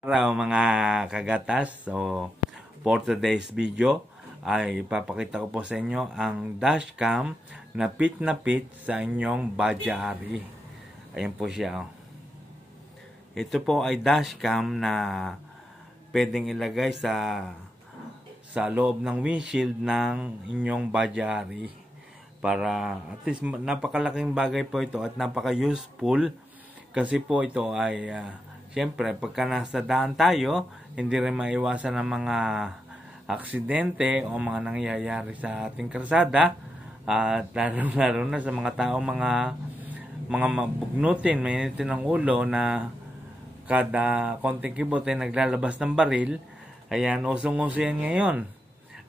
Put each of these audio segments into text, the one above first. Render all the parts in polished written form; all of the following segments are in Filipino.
Hello mga kagatas, so for today's video ay ipapakita ko po sa inyo ang dashcam na fit sa inyong Badya-Ari. Ayan po siya. Ito po ay dashcam na pwedeng ilagay sa loob ng windshield ng inyong Badya-Ari. Para at least napakalaking bagay po ito at napaka-useful kasi po ito ay siyempre, pagka nasa daan tayo, hindi rin maiwasan ng mga aksidente o mga nangyayari sa ating kalsada. At lalo na sa mga tao, mga mabugnutin, mainitin ng ulo na kada konting kibot ay naglalabas ng baril. Ayan, usong-uso yan ngayon.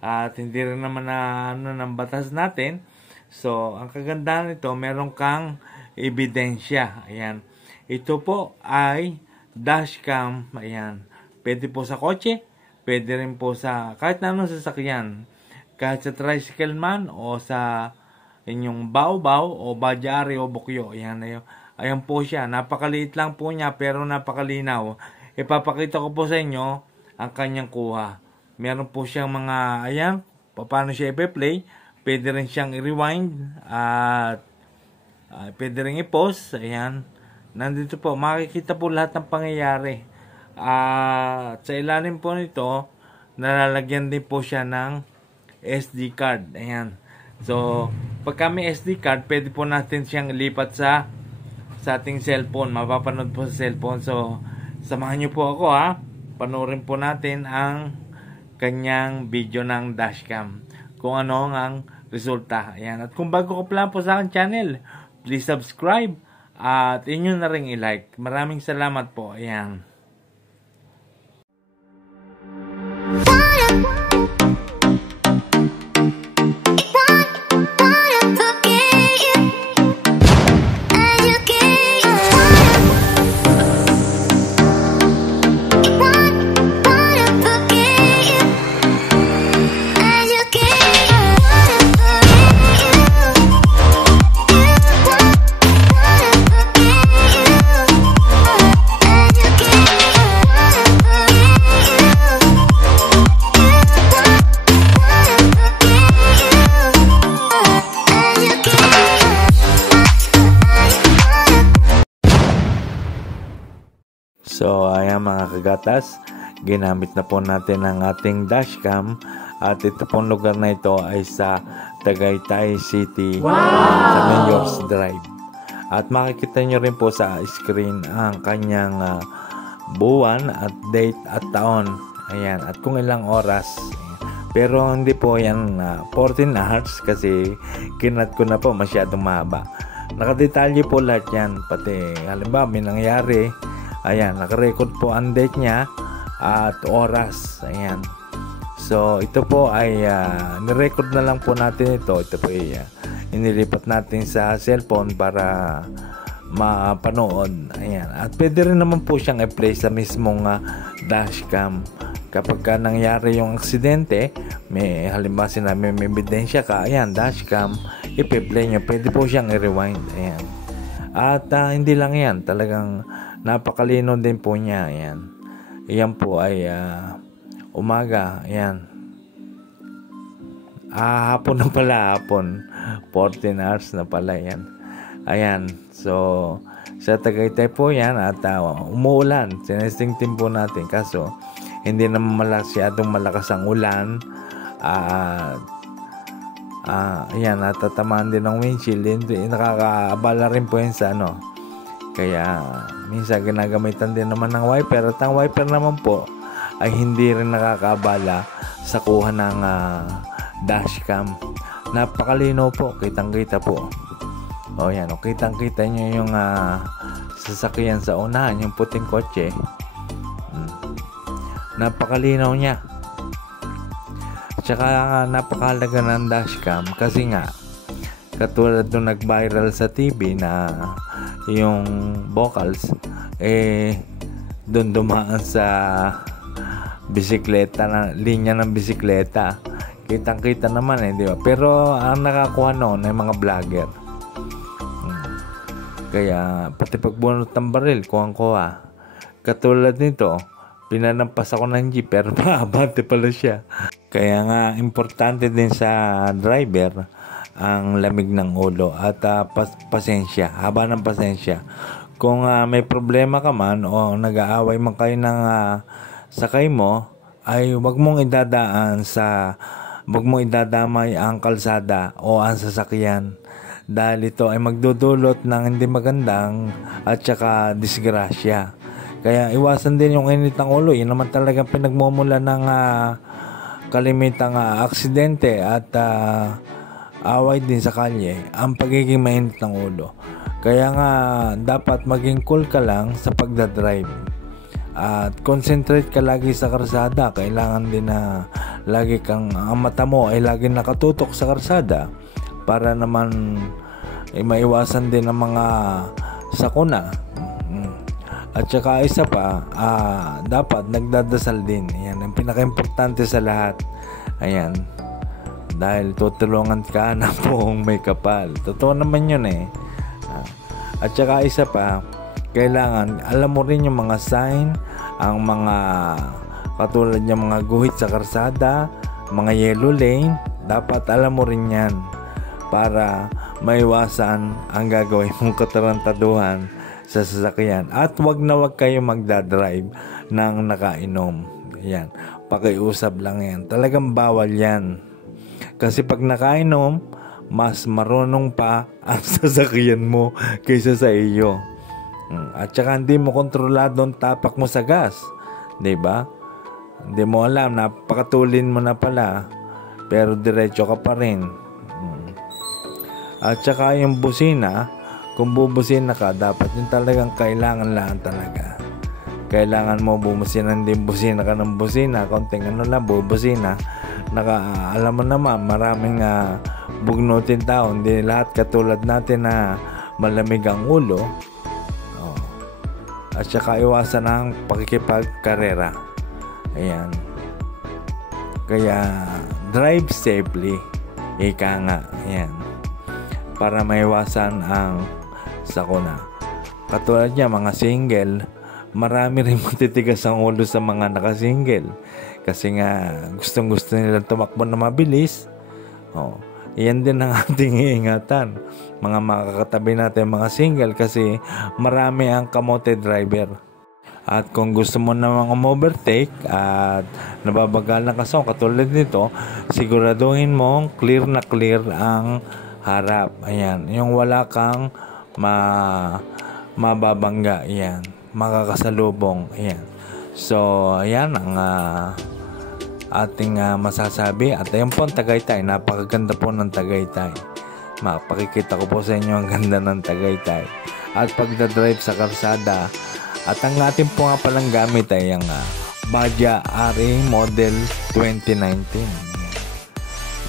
At hindi rin naman na ng batas natin. So, ang kagandahan nito, meron kang ebidensya. Ayan. Ito po ay dashcam, ayan. Pwede po sa kotse, pwede rin po sa kahit na anong sasakyan. Kahit sa tricycle man o sa inyong baw-baw o Badya-Ari o bukyo. Ayan na yun. Ayan po siya. Napakaliit lang po niya pero napakalinaw. Ipapakita ko po sa inyo ang kanyang kuha. Meron po siyang mga, ayan, paano siya i-play. Pwede rin siyang i-rewind at pwede rin i-pause. Ayan. Nandito po, makikita po lahat ng pangyayari. Sa ilalim po nito, nalalagyan din po siya ng SD card. Ayan. So, pag kami SD card, pwede po natin siyang ilipat sa ating cellphone. Mapapanood po sa cellphone. So, samahan niyo po ako ha. Panoorin po natin ang kanyang video ng dashcam. Kung ano ang resulta. Ayan. At kung bago ko plan po sa aking channel, please subscribe. At inyo na rin i-like. Maraming salamat po. Ayan. So, ayan mga kagatas, ginamit na po natin ang ating dashcam at ito pong lugar na ito ay sa Tagaytay City, sa Mayor's Drive. At makikita nyo rin po sa screen ang kanyang buwan at date at taon. Ayan, at kung ilang oras. Pero hindi po yan 14 hours kasi kinat ko na po masyadong mahaba. Nakadetalye po lahat yan, pati halimbawa may nangyari. Ayan, nakarecord po ang date niya at oras. Ayan. So, ito po ay nirecord na lang po natin ito. Ito po ay inilipat natin sa cellphone para mapanood. Ayan. At pwede rin naman po siyang i-play sa mismong dashcam. Kapag nangyari yung aksidente, may halimbawa sinabi may ebidensya ka, ayan, dashcam, i-play nyo. Pwede po siyang i-rewind. Ayan. At hindi lang yan, talagang napakalino din po niya. Ayan. Ayan po ay umaga. Ayan. Hapon na pala. Hapon. 14 hours na pala. Ayan. Ayan. So, sa Tagaytay po yan at umuulan. Sinestingtin po natin. Kaso, hindi naman masyadong malakas ang ulan. Ayan. Natatamaan din ng windshield. Nakakaabala rin po yan sa kaya minsan ginagamitan din naman ng wiper at ang wiper naman po ay hindi rin nakakaabala sa kuha ng dashcam. Napakalino po, kitang-kita po. O yan, kitang-kita nyo yung sasakyan sa unahan, yung puting kotse. Napakalinaw niya. Tsaka napakahalaga ng dashcam kasi nga katulad nung nag-viral sa TV na yung vocals doon dumaan sa bisikleta, na linya ng bisikleta. Kitang-kita naman di ba? Pero ang nakakuha noon ay mga vlogger. Kaya pati pagbunot ng baril kuhang-kuha. Katulad nito, pinanampas ako ng jeep pero maabante pala siya. Kaya nga importante din sa driver ang lamig ng ulo at pasensya, haba ng pasensya. Kung may problema ka man o nag-aaway man kayo ng sakay mo, ay wag mong idadamay ang kalsada o ang sasakyan, dahil ito ay magdudulot ng hindi magandang at saka disgrasya. Kaya iwasan din yung init ng ulo. Yun naman talagang pinagmumula ng kalimitang aksidente at away din sa kalye, ang pagiging mainit ng ulo. Kaya nga dapat maging cool ka lang sa pagdadrive at concentrate ka lagi sa karsada. Kailangan din na lagi kang, ang mata mo ay lagi nakatutok sa karsada para naman maiwasan din ang mga sakuna. At saka isa pa, dapat nagdadasal din. Yan ang pinaka-importante sa lahat. Ayan, dahil tutulungan ka na poong may kapal. Totoo naman yun eh. At saka isa pa, kailangan alam mo rin yung mga sign, ang mga katulad ng mga guhit sa karsada, mga yellow lane, dapat alam mo rin yan para maiwasan ang gagawin mong katarantaduhan sa sasakyan. At wag kayo magdadrive ng nakainom. Yan, pakiusap lang yan. Talagang bawal yan. Kasi pag nakainom, mas marunong pa ang sasakyan mo kaysa sa iyo. At saka hindi mo kontrolado ang tapak mo sa gas, 'di ba? Hindi mo alam, napakatulin mo na pala, pero diretso ka pa rin. At saka yung busina, kung bubusina ka, dapat yung talagang kailangan lang talaga. Kailangan mo bumusina, hindi busina ka ng busina, konting lang bubusina. Alam mo naman, maraming bugnutin tao, hindi lahat katulad natin na malamig ang ulo. At saka iwasan ang pakikipagkarera. Ayan. Kaya drive safely, ika nga. Ayan, para maiwasan ang sakuna. Katulad niya, mga single, marami rin matitigas ang ulo sa mga nakasingle kasi nga gustong-gusto nilang tumakbo na mabilis. Iyan din ang ating iingatan, mga makakatabi natin mga single, kasi marami ang kamote driver. At kung gusto mo namang overtake at nababagalan ka sa katulad nito, siguraduhin mong clear na clear ang harap. Ayan, yung wala kang mababangga. Ayan, makakasalubong. Ayan. So, ayan ang ating masasabi. At ayun po ang Tagaytay. Napakaganda po ng Tagaytay. Mapakikita ko po sa inyo ang ganda ng Tagaytay. At pagdadrive sa karsada. At ang ating po nga palang gamit ay ang Baja RA Model 2019. Ayan.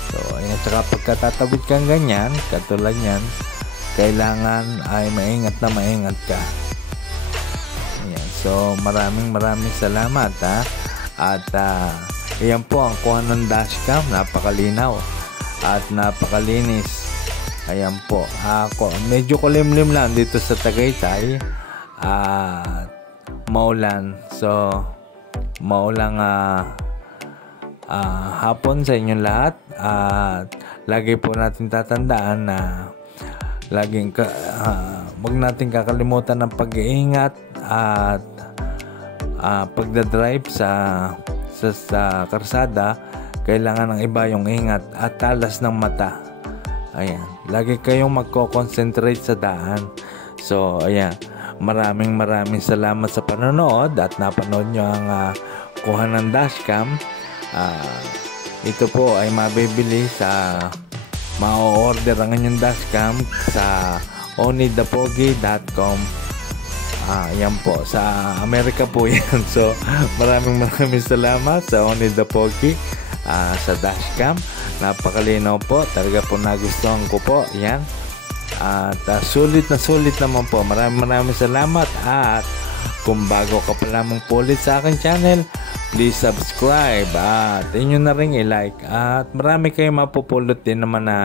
So, ayan. Tsaka pagkatatawid kang ganyan, katulad yan, kailangan ay maingat na maingat ka. Ayan. So, maraming salamat At ayan po ang kuha ng dashcam, napakalinaw at napakalinis. Ayan po. Medyo kulimlim lang dito sa Tagaytay at maulan. So, maulang hapon sa inyong lahat. At lagi po natin tatandaan na laging wag natin kakalimutan ng pag-iingat at pagdadrive sa karsada. Kailangan ng iba yung ingat at talas ng mata. Ayan, lagi kayong magko-concentrate sa daan. So, ayan, maraming salamat sa panonood at napanood nyo ang kuha ng dashcam. Ito po ay mabibili sa ma-order ang inyong dashcam sa onlythepogi.com. Yan po, sa Amerika po yan. So, maraming salamat sa Only the Pogi sa dashcam. Napakalinaw po, talaga po nagustuhan ko po. Yan. At sulit naman po. Maraming salamat. At kung bago ka pa lamang po ulit sa aking channel, please subscribe at inyo na rin i-like. At marami kayong mapupulot din naman na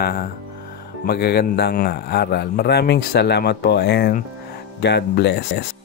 magagandang aral. Maraming salamat po and God bless.